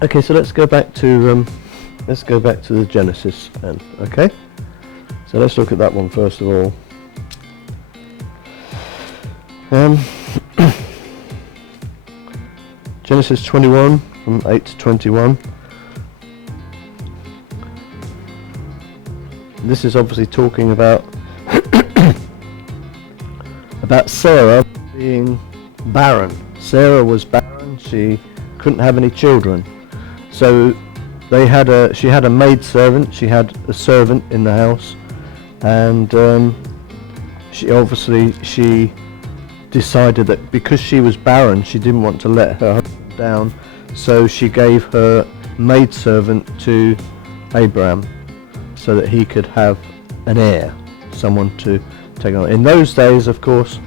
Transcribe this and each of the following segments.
Okay, so let's go back to the Genesis then. Okay, so let's look at that one first of all. Genesis 21 from 8 to 21. This is obviously talking about about Sarah being barren. Sarah was barren. She couldn't have any children. So she had a maid servant. She had a servant in the house, and she decided that because she was barren, she didn't want to let her husband down. So she gave her maid servant to Abram, so that he could have an heir, someone to take on. In those days, of course,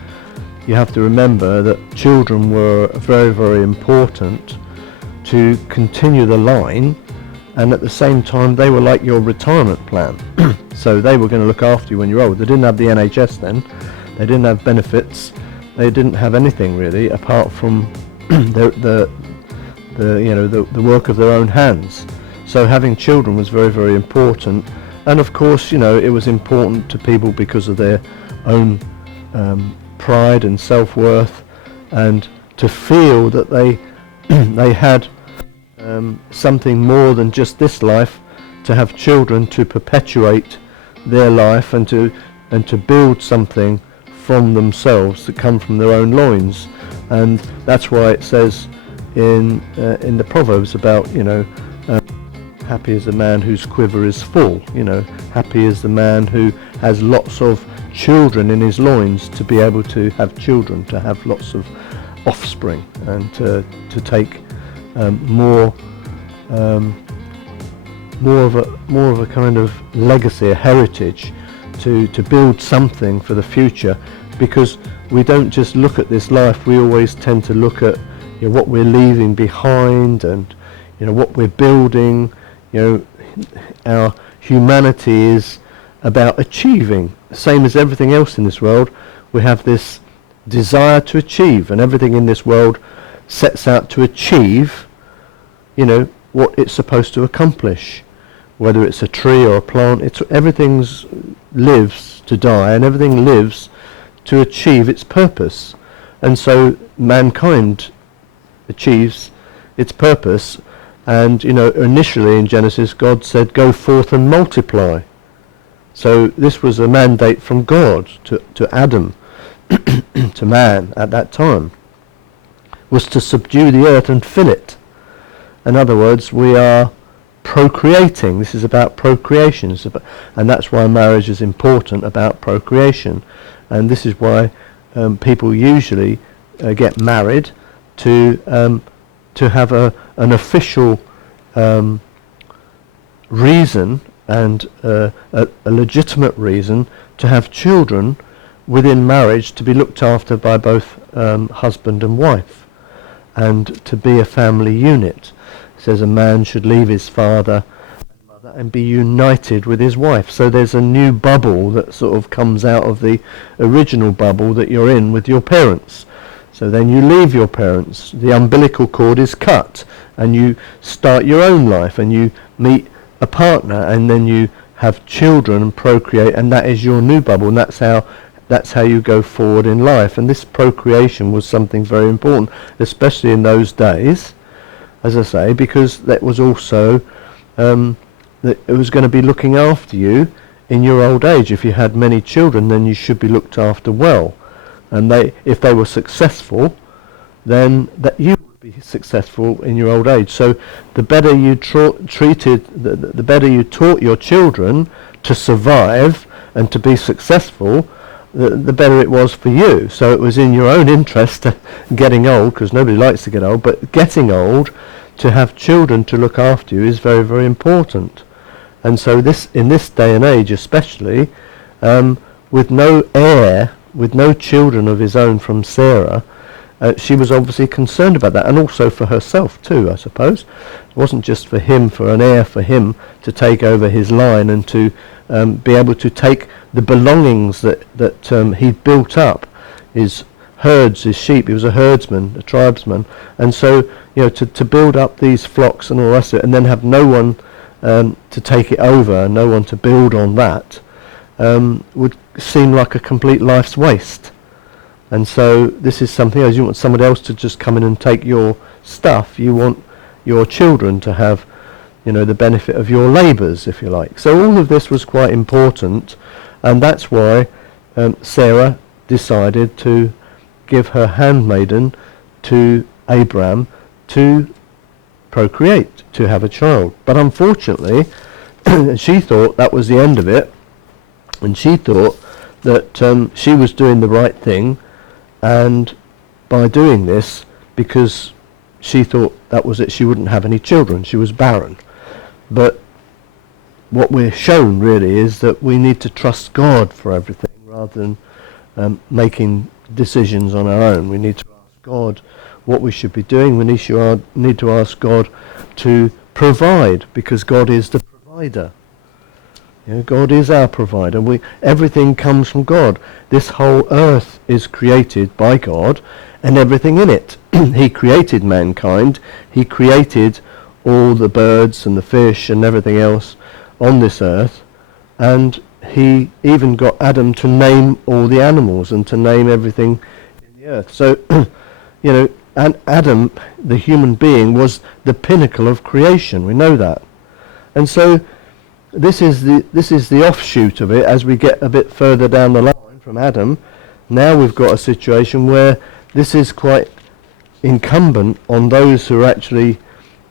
you have to remember that children were very, very important to continue the line, and at the same time they were like your retirement plan. So they were going to look after you when you're old. They didn't have the NHS then, they didn't have benefits, they didn't have anything really apart from the work of their own hands. So having children was very, very important. And of course, it was important to people because of their own pride and self-worth, and to feel that they had something more than just this life, to have children to perpetuate their life and to build something from themselves that come from their own loins. And that's why it says in the Proverbs about happy is the man whose quiver is full. Happy is the man who has lots of children in his loins, to be able to have children, to have lots of offspring, and to take more of a kind of legacy, a heritage, to build something for the future. Because we don't just look at this life, we always tend to look at what we're leaving behind, and what we're building. Our humanity is about achieving. Same as everything else in this world, we have this desire to achieve, and everything in this world sets out to achieve what it's supposed to accomplish. Whether it's a tree or a plant, everything lives to die, and everything lives to achieve its purpose. And so mankind achieves its purpose. And initially in Genesis, God said, "Go forth and multiply." So this was a mandate from God to Adam, to man at that time, was to subdue the earth and fill it. In other words, we are procreating. This is about procreation, and that's why marriage is important, about procreation. And this is why people usually get married to have an official reason, and a legitimate reason to have children within marriage, to be looked after by both husband and wife, and to be a family unit. It says a man should leave his father and mother and be united with his wife. So there's a new bubble that sort of comes out of the original bubble that you're in with your parents. So then you leave your parents, the umbilical cord is cut, and you start your own life, and you meet a partner, and then you have children and procreate, and that is your new bubble, and that's how you go forward in life. And this procreation was something very important, especially in those days, as I say, because that was also that it was going to be looking after you in your old age. If you had many children, then you should be looked after well. And if they were successful, then that you would be successful in your old age. So the better you the better you taught your children to survive and to be successful, the better it was for you. So it was in your own interest, getting old, because nobody likes to get old, but getting old, to have children to look after you is very, very important. And so in this day and age especially, with no heir, with no children of his own from Sarah, she was obviously concerned about that, and also for herself too, I suppose. It wasn't just for him, for an heir for him to take over his line, and to be able to take the belongings that he'd built up, his herds his sheep. He was a herdsman, a tribesman, and so to build up these flocks and all the rest of it, and then have no one to take it over, no one to build on that, would seem like a complete life's waste. And so this is something else. You want somebody else to just come in and take your stuff. You want your children to have, the benefit of your labours, if you like. So all of this was quite important, and that's why Sarah decided to give her handmaiden to Abram to procreate, to have a child. But unfortunately, she thought that was the end of it, and she thought that she was doing the right thing, and by doing this, because she thought that was it, she wouldn't have any children, she was barren. But what we're shown really is that we need to trust God for everything rather than making decisions on our own. We need to ask God what we should be doing. We need to ask God to provide, because God is the provider. God is our provider. Everything comes from God. This whole earth is created by God and everything in it. He created mankind. He created all the birds and the fish and everything else on this earth, and he even got Adam to name all the animals and to name everything in the earth. So, and Adam, the human being, was the pinnacle of creation. We know that. And so this is the offshoot of it. As we get a bit further down the line from Adam, now we've got a situation where this is quite incumbent on those who are actually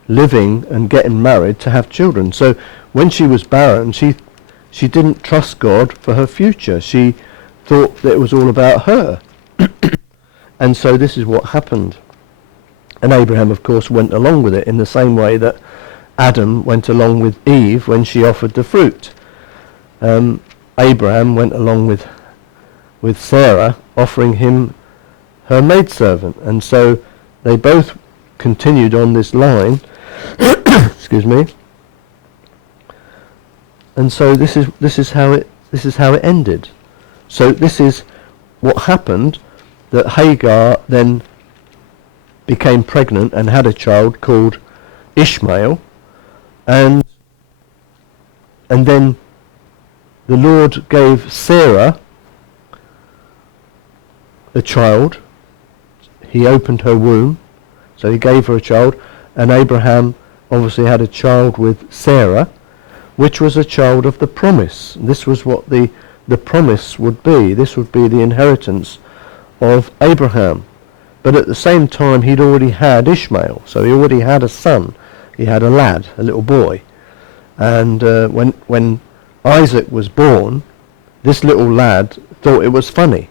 living and getting married to have children. So when she was barren, she didn't trust God for her future. She thought that it was all about her. And so this is what happened. And Abraham, of course, went along with it in the same way that Adam went along with Eve when she offered the fruit. Abraham went along with Sarah, offering him her maidservant. And so they both continued on this line. Excuse me. And so this is how it ended. So this is what happened, that Hagar then became pregnant and had a child called Ishmael, and then the Lord gave Sarah a child. He opened her womb, so he gave her a child, and Abraham obviously had a child with Sarah, which was a child of the promise. This was what the promise would be. This would be the inheritance of Abraham. But at the same time, he'd already had Ishmael, so he already had a son. He had a lad, a little boy. And when Isaac was born, this little lad thought it was funny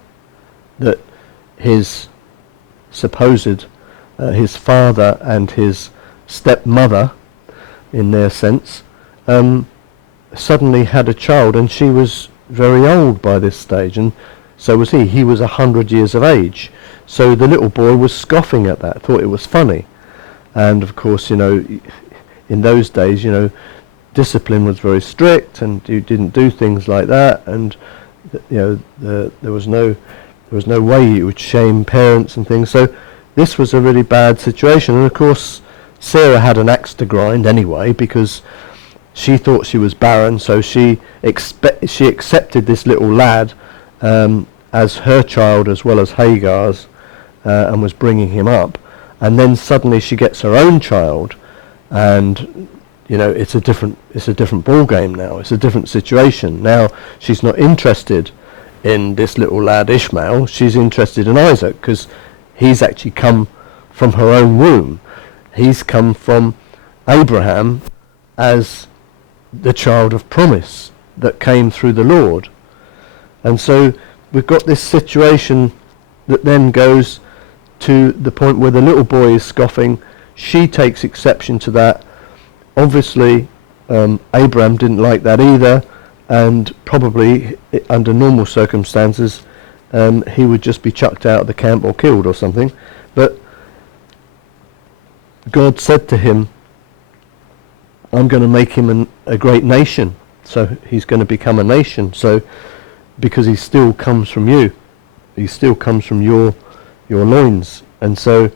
that his supposed his father and his stepmother, in their sense, suddenly had a child, and she was very old by this stage, and so was he. He was 100 years of age. So the little boy was scoffing at that, thought it was funny. And of course, in those days, discipline was very strict, and you didn't do things like that, and there was no way you would shame parents and things. So this was a really bad situation. And of course, Sarah had an axe to grind anyway, because she thought she was barren, so she accepted this little lad as her child as well as Hagar's, and was bringing him up. And then suddenly she gets her own child, and it's a different ball game now. It's a different situation. Now she's not interested in this little lad Ishmael. She's interested in Isaac, because he's actually come from her own womb. He's come from Abraham as the child of promise that came through the Lord. And so we've got this situation that then goes to the point where the little boy is scoffing. She takes exception to that. Obviously, Abraham didn't like that either, and probably under normal circumstances he would just be chucked out of the camp or killed or something. But God said to him, I'm going to make him a great nation. So he's going to become a nation. So because he still comes from you, he still comes from your your loins, and so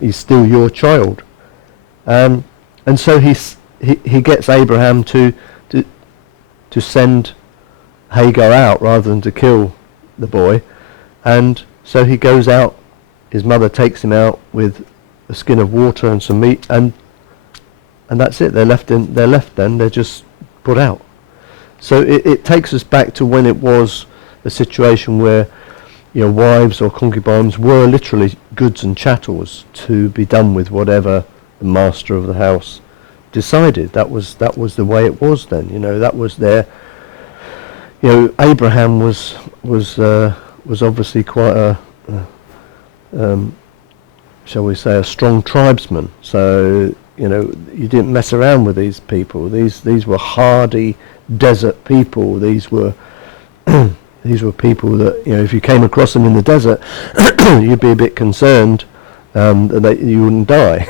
he's still your child. And so he gets Abraham to send Hagar out rather than to kill the boy, and so he goes out. His mother takes him out with a skin of water and some meat, and that's it. They're left then. They're just put out. So it takes us back to when it was a situation where, wives or concubines were literally goods and chattels to be done with whatever the master of the house decided. That was the way it was then. That was their. Abraham was obviously quite a shall we say, a strong tribesman. So you didn't mess around with these people. These were hardy desert people. These were people that if you came across them in the desert, you'd be a bit concerned that you wouldn't die.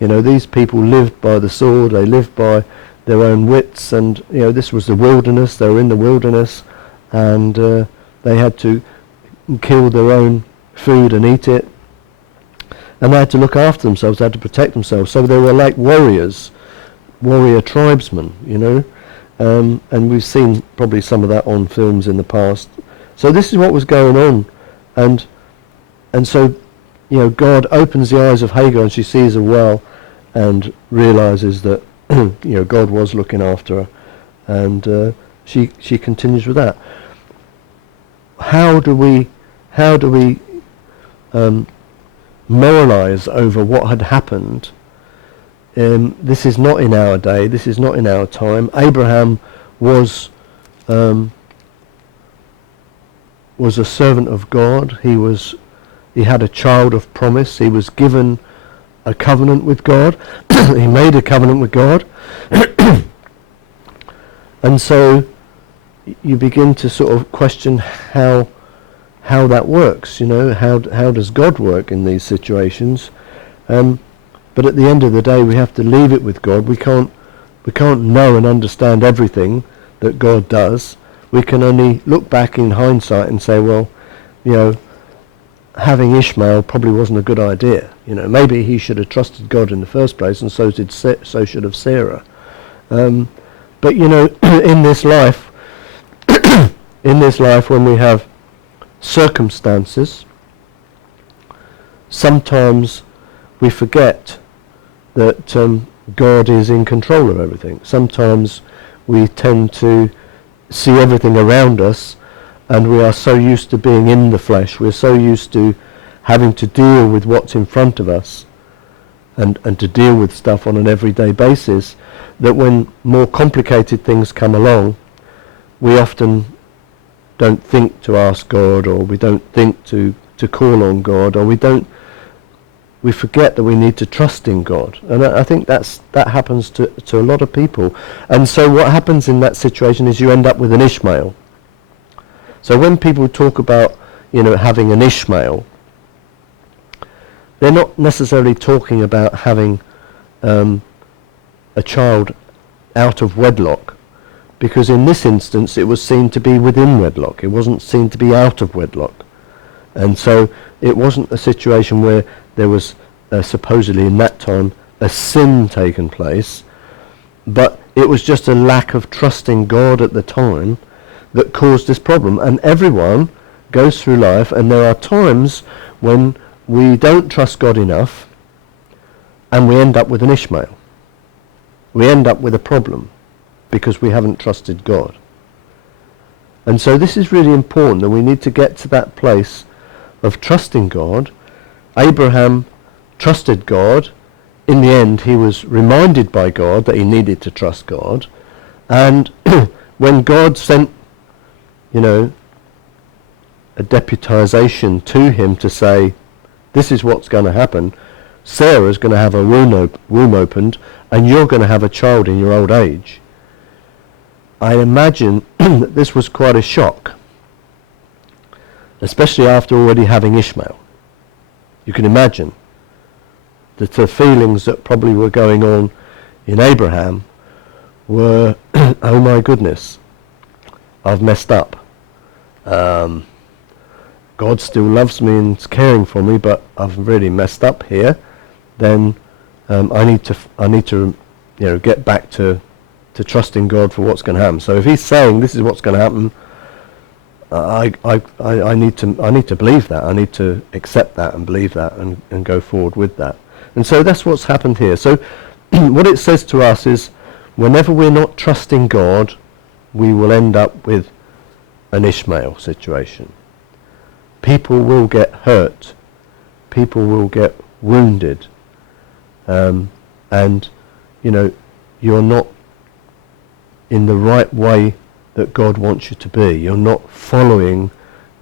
These people lived by the sword. They lived by their own wits, and this was the wilderness. They were in the wilderness, and they had to kill their own food and eat it, and they had to look after themselves. They had to protect themselves. So they were like warrior tribesmen, and we've seen probably some of that on films in the past. So this is what was going on, and so God opens the eyes of Hagar, and she sees her well, and realizes that God was looking after her, and she continues with that. How do we moralize over what had happened? This is not in our day. This is not in our time. Abraham was a servant of God. He had a child of promise. He was given a covenant with God. He made a covenant with God. And so you begin to sort of question how that works. How does God work in these situations? But at the end of the day, we have to leave it with God. We can't know and understand everything that God does. We can only look back in hindsight and say, well, having Ishmael probably wasn't a good idea. Maybe he should have trusted God in the first place, and so should have Sarah. But in this life, when we have circumstances, sometimes we forget that God is in control of everything. Sometimes we tend to see everything around us, and we are so used to being in the flesh, we're so used to having to deal with what's in front of us, and to deal with stuff on an everyday basis, that when more complicated things come along, we often don't think to ask God, or we don't think to call on God, or we forget that we need to trust in God. And I think that happens to a lot of people. And so what happens in that situation is you end up with an Ishmael. So when people talk about having an Ishmael, they're not necessarily talking about having a child out of wedlock, because in this instance it was seen to be within wedlock. It wasn't seen to be out of wedlock. And so it wasn't a situation where there was supposedly in that time a sin taken place, but it was just a lack of trusting God at the time that caused this problem. And everyone goes through life, and there are times when we don't trust God enough, and we end up with an Ishmael. We end up with a problem because we haven't trusted God. And so this is really important, that we need to get to that place of trusting God. Abraham trusted God. In the end, he was reminded by God that he needed to trust God. And when God sent, a deputization to him to say, this is what's going to happen. Sarah's going to have her womb opened, and you're going to have a child in your old age. I imagine that this was quite a shock, especially after already having Ishmael. You can imagine that the feelings that probably were going on in Abraham were, oh my goodness, I've messed up. God still loves me and is caring for me, but I've really messed up here, then I need to get back to trusting God for what's going to happen. So if he's saying this is what's going to happen, I need to believe that. I need to accept that and believe that and go forward with that. And so that's what's happened here. So what it says to us is, whenever we're not trusting God, we will end up with an Ishmael situation. People will get hurt. People will get wounded. And you're not in the right way that God wants you to be. You're not following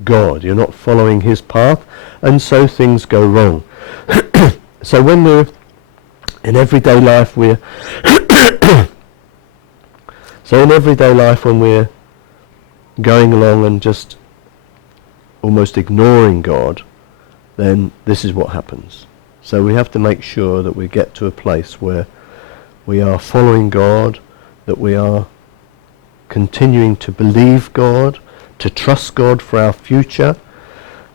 God. You're not following his path, and so things go wrong. So when we're in everyday life, when we're going along and just almost ignoring God, then this is what happens. So we have to make sure that we get to a place where we are following God, that we are continuing to believe God, to trust God for our future.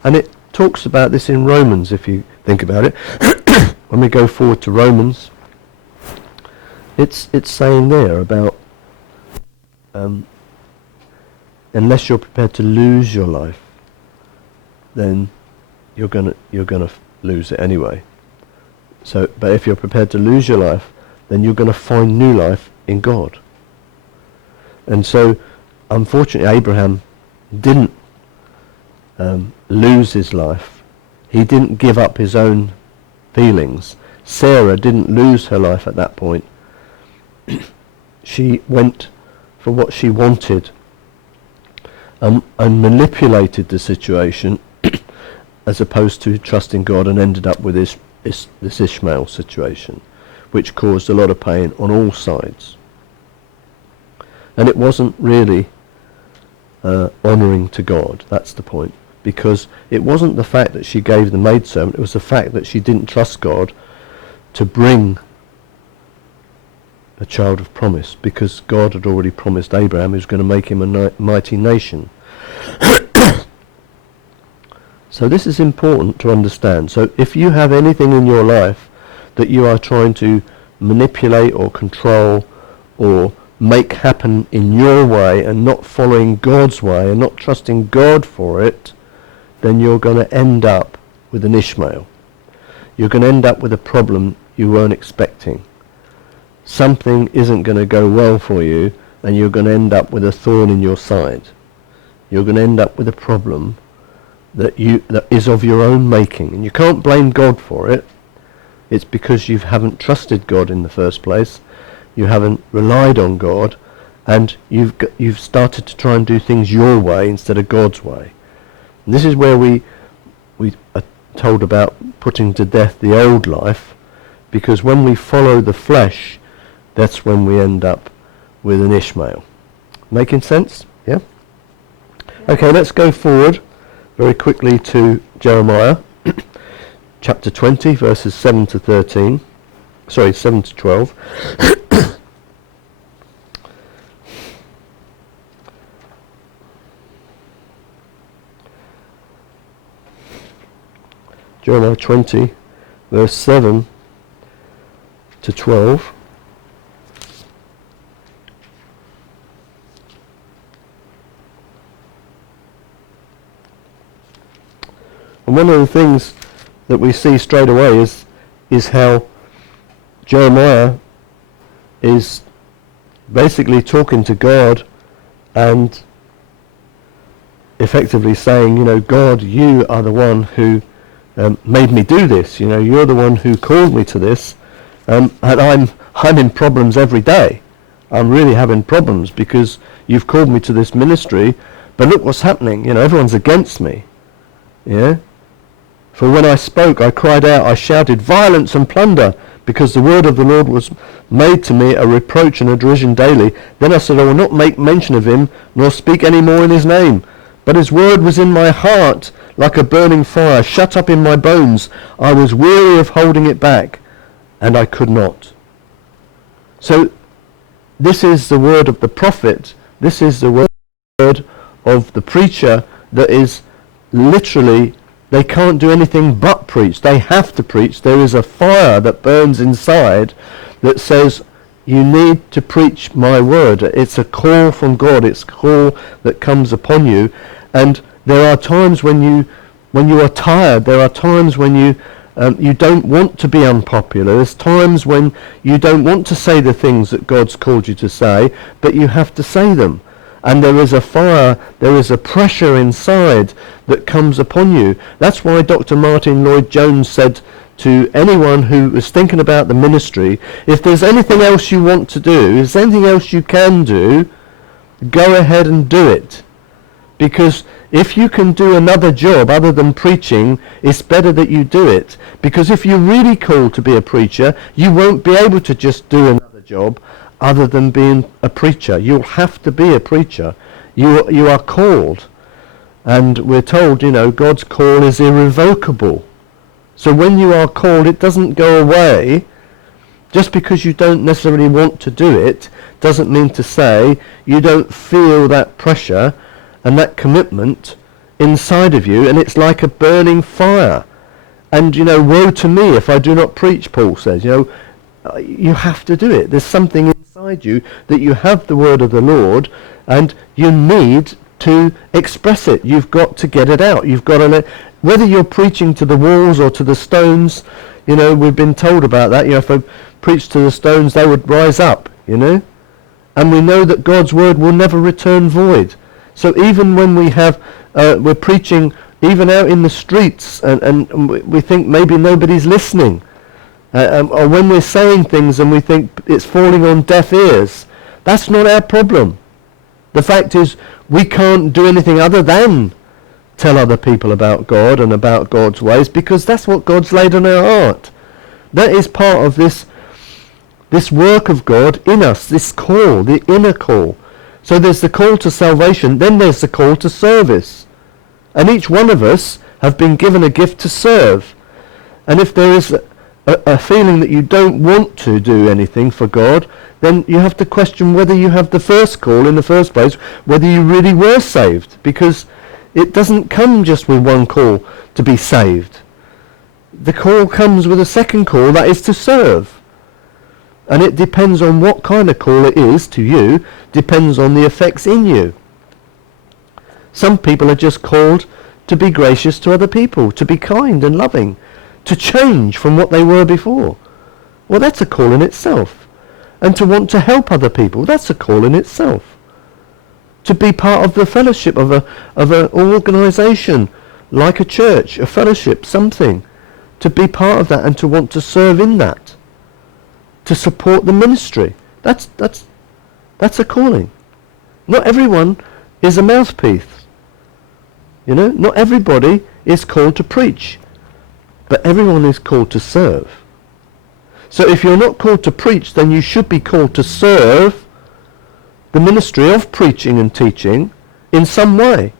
And it talks about this in Romans, if you think about it. When we go forward to Romans, it's saying there about unless you're prepared to lose your life, then you're gonna lose it anyway. So, but if you're prepared to lose your life, then you're going to find new life in God. And so, unfortunately, Abraham didn't lose his life. He didn't give up his own feelings. Sarah didn't lose her life at that point. She went for what she wanted and manipulated the situation as opposed to trusting God, and ended up with this Ishmael situation, which caused a lot of pain on all sides. And it wasn't really honouring to God. That's the point. Because it wasn't the fact that she gave the maidservant, it was the fact that she didn't trust God to bring a child of promise, because God had already promised Abraham he was going to make him a mighty nation. So this is important to understand. So if you have anything in your life that you are trying to manipulate or control or make happen in your way and not following God's way and not trusting God for it, then you're going to end up with an Ishmael. You're going to end up with a problem you weren't expecting. Something isn't going to go well for you, and you're going to end up with a thorn in your side. You're going to end up with a problem that is of your own making, and you can't blame God for it. It's because you haven't trusted God in the first place. You haven't relied on God, and you've started to try and do things your way instead of God's way. And this is where we are told about putting to death the old life, because when we follow the flesh, that's when we end up with an Ishmael. Making sense? Yeah? Okay, let's go forward very quickly to Jeremiah chapter 20, verses 7 to 13. Sorry, 7 to 12. Jeremiah 20, verse 7 to 12. And one of the things that we see straight away is how Jeremiah is basically talking to God and effectively saying, God, you are the one who made me do this. You're the one who called me to this, and I'm in problems every day. I'm really having problems because you've called me to this ministry, but look what's happening. Everyone's against me. Yeah. For when I spoke, I cried out, I shouted, violence and plunder, because the word of the Lord was made to me a reproach and a derision daily. Then I said, I will not make mention of him, nor speak any more in his name. But his word was in my heart like a burning fire, shut up in my bones. I was weary of holding it back, and I could not. So this is the word of the prophet. This is the word of the preacher that is literally, they can't do anything but preach. They have to preach. There is a fire that burns inside that says, you need to preach my word. It's a call from God. It's a call that comes upon you. And there are times when you are tired. There are times when you don't want to be unpopular. There's times when you don't want to say the things that God's called you to say, but you have to say them. And there is a fire, there is a pressure inside that comes upon you. That's why Dr. Martin Lloyd-Jones said to anyone who was thinking about the ministry, if there's anything else you want to do, if there's anything else you can do, go ahead and do it. Because if you can do another job other than preaching, it's better that you do it. Because if you're really called to be a preacher, you won't be able to just do another job other than being a preacher. You'll have to be a preacher. You are called. And we're told, God's call is irrevocable. So when you are called, it doesn't go away. Just because you don't necessarily want to do it, doesn't mean to say you don't feel that pressure and that commitment inside of you, and it's like a burning fire. And, woe to me if I do not preach, Paul says. You have to do it. There's something inside you that you have the word of the Lord, and you need to express it. You've got to get it out. You've got to whether you're preaching to the walls or to the stones, we've been told about that. If I preached to the stones, they would rise up, And we know that God's word will never return void. So even when we're preaching, even out in the streets, and we think maybe nobody's listening, or when we're saying things and we think it's falling on deaf ears, that's not our problem. The fact is, we can't do anything other than tell other people about God and about God's ways, because that's what God's laid on our heart. That is part of this work of God in us, this call, the inner call. So there's the call to salvation, then there's the call to service. And each one of us have been given a gift to serve. And if there is a feeling that you don't want to do anything for God, then you have to question whether you have the first call in the first place, whether you really were saved. Because it doesn't come just with one call to be saved. The call comes with a second call, that is to serve. And it depends on what kind of call it is to you, depends on the effects in you. Some people are just called to be gracious to other people, to be kind and loving, to change from what they were before. Well, that's a call in itself. And to want to help other people, that's a call in itself. To be part of the fellowship of an organisation, like a church, a fellowship, something. To be part of that and to want to serve in that. To support the ministry. That's a calling. Not everyone is a mouthpiece. Not everybody is called to preach. But everyone is called to serve. So if you're not called to preach, then you should be called to serve the ministry of preaching and teaching in some way.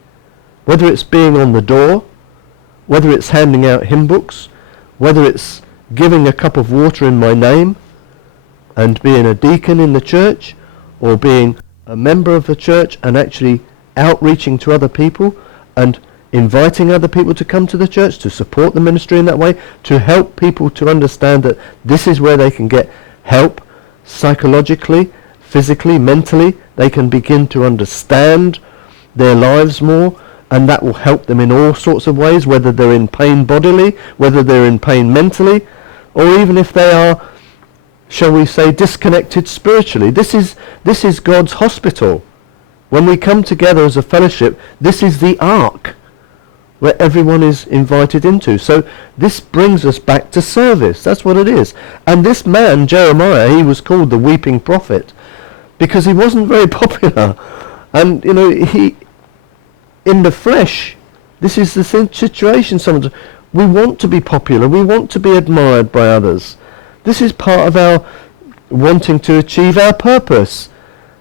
Whether it's being on the door, whether it's handing out hymn books, whether it's giving a cup of water in my name, and being a deacon in the church, or being a member of the church and actually outreaching to other people and inviting other people to come to the church, to support the ministry in that way, to help people to understand that this is where they can get help psychologically, physically, mentally. They can begin to understand their lives more, and that will help them in all sorts of ways, whether they're in pain bodily, whether they're in pain mentally, or even if they are, shall we say, disconnected spiritually. This is God's hospital. When we come together as a fellowship, this is the ark where everyone is invited into. So this brings us back to service. That's what it is. And this man, Jeremiah, he was called the weeping prophet because he wasn't very popular. And, he, in the flesh, this is the situation sometimes. We want to be popular. We want to be admired by others. This is part of our wanting to achieve our purpose.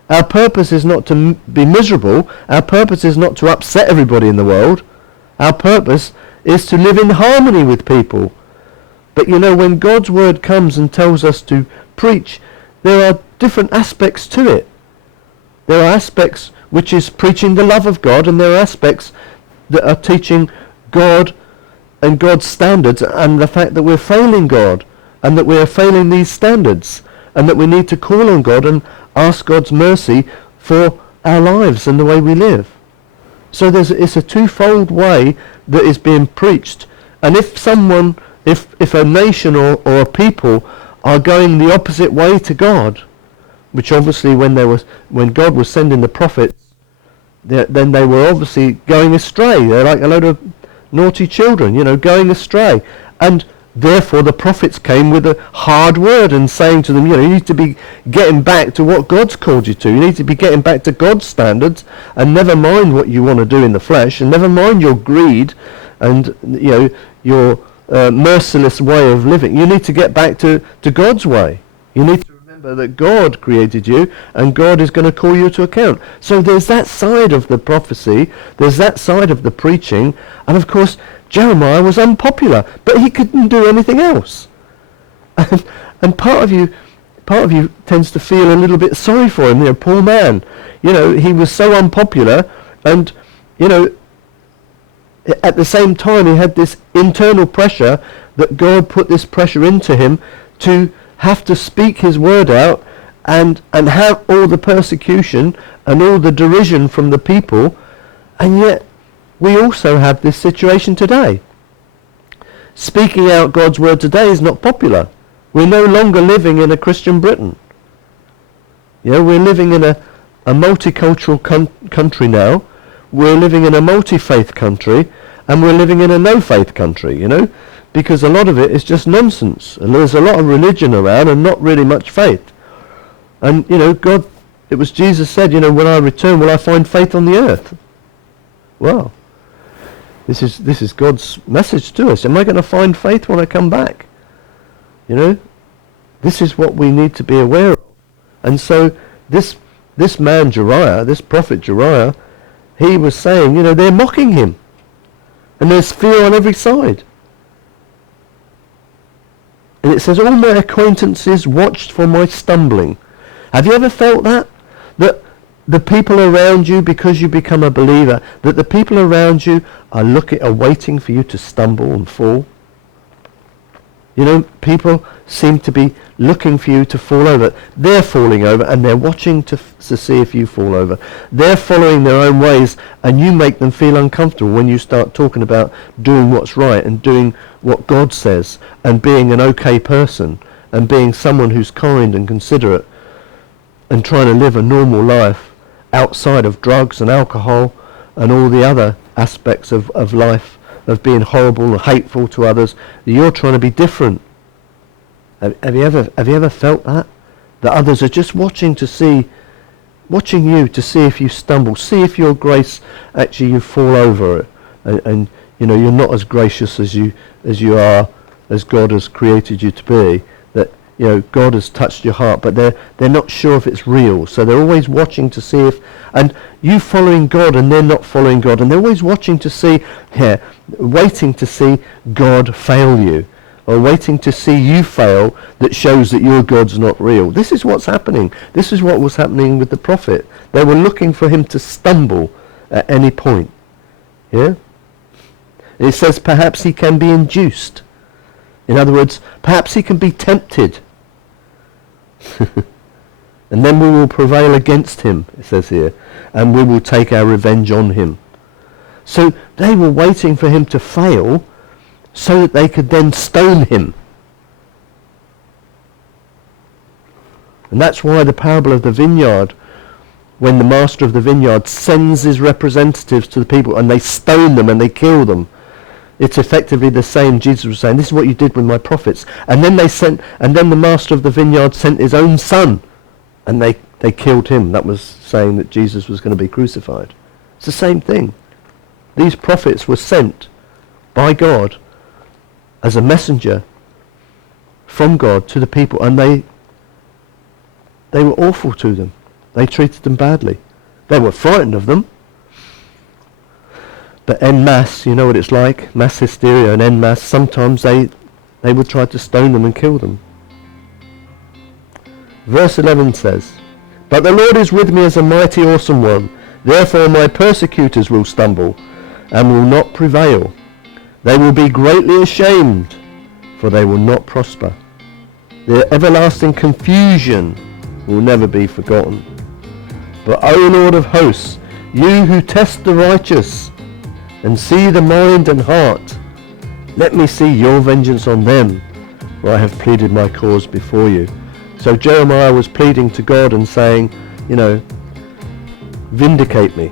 Our purpose is not to be miserable. Our purpose is not to upset everybody in the world. Our purpose is to live in harmony with people. But when God's word comes and tells us to preach, there are different aspects to it. There are aspects which is preaching the love of God, and there are aspects that are teaching God and God's standards, and the fact that we're failing God, and that we are failing these standards, and that we need to call on God and ask God's mercy for our lives and the way we live. So it's a twofold way that is being preached. And if a nation or a people are going the opposite way to God, which obviously when God was sending the prophets, then they were obviously going astray. They're like a load of naughty children, going astray. And therefore the prophets came with a hard word and saying to them, you need to be getting back to what God's called you to. You need to be getting back to God's standards, and never mind what you want to do in the flesh, and never mind your greed and your merciless way of living. You need to get back to God's way. You need to remember that God created you, and God is going to call you to account. So there's that side of the prophecy, there's that side of the preaching, and of course Jeremiah was unpopular, but he couldn't do anything else. And part of you tends to feel a little bit sorry for him, poor man. He was so unpopular, and at the same time he had this internal pressure that God put this pressure into him to have to speak his word out and have all the persecution and all the derision from the people. And yet we also have this situation today. Speaking out God's word today is not popular. We're no longer living in a Christian Britain. We're living in a multicultural country now. We're living in a multi-faith country, and we're living in a no-faith country, because a lot of it is just nonsense. And there's a lot of religion around and not really much faith. And, God, it was Jesus said, when I return, will I find faith on the earth? Well, this is God's message to us. Am I going to find faith when I come back? This is what we need to be aware of. And so this man Jeriah, this prophet Jeriah, he was saying, they're mocking him. And there's fear on every side. And it says, all my acquaintances watched for my stumbling. Have you ever felt that? That the people around you, because you become a believer, that the people around you are waiting for you to stumble and fall? People seem to be looking for you to fall over. They're falling over, and they're watching to see if you fall over. They're following their own ways, and you make them feel uncomfortable when you start talking about doing what's right and doing what God says and being an okay person and being someone who's kind and considerate and trying to live a normal life outside of drugs and alcohol and all the other aspects of life, of being horrible and hateful to others. You're trying to be different. Have you ever felt that others are just watching you to see if you stumble, see if your grace actually you fall over it, and you're not as gracious as you are, as God has created you to be. That God has touched your heart, but they're not sure if it's real. So they're always watching to see if, and you following God and they're not following God, and they're always watching to see, waiting to see God fail you, or waiting to see you fail, that shows that your God's not real. This is what's happening. This is what was happening with the prophet. They were looking for him to stumble at any point. Yeah? It says perhaps he can be induced. In other words, perhaps he can be tempted. And then we will prevail against him, it says here, and we will take our revenge on him. So they were waiting for him to fail so that they could then stone him. And that's why the parable of the vineyard, when the master of the vineyard sends his representatives to the people and they stone them and they kill them, it's effectively the same. Jesus was saying, this is what you did with my prophets. And then the master of the vineyard sent his own son, and they killed him. That was saying that Jesus was going to be crucified. It's the same thing. These prophets were sent by God as a messenger from God to the people, and they were awful to them. They treated them badly. They were frightened of them. But en masse, you know what it's like, mass hysteria and en masse, sometimes they would try to stone them and kill them. Verse 11 says, but the Lord is with me as a mighty awesome one, therefore my persecutors will stumble, and will not prevail. They will be greatly ashamed, for they will not prosper. Their everlasting confusion will never be forgotten. But O Lord of hosts, you who test the righteous and see the mind and heart, let me see your vengeance on them, for I have pleaded my cause before you. So Jeremiah was pleading to God and saying, vindicate me,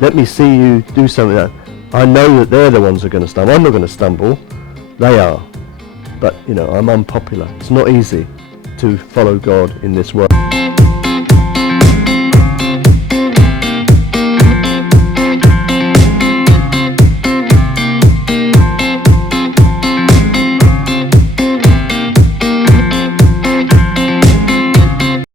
let me see you do something that I know that they're the ones who are going to stumble. I'm not going to stumble. They are. But, I'm unpopular. It's not easy to follow God in this world.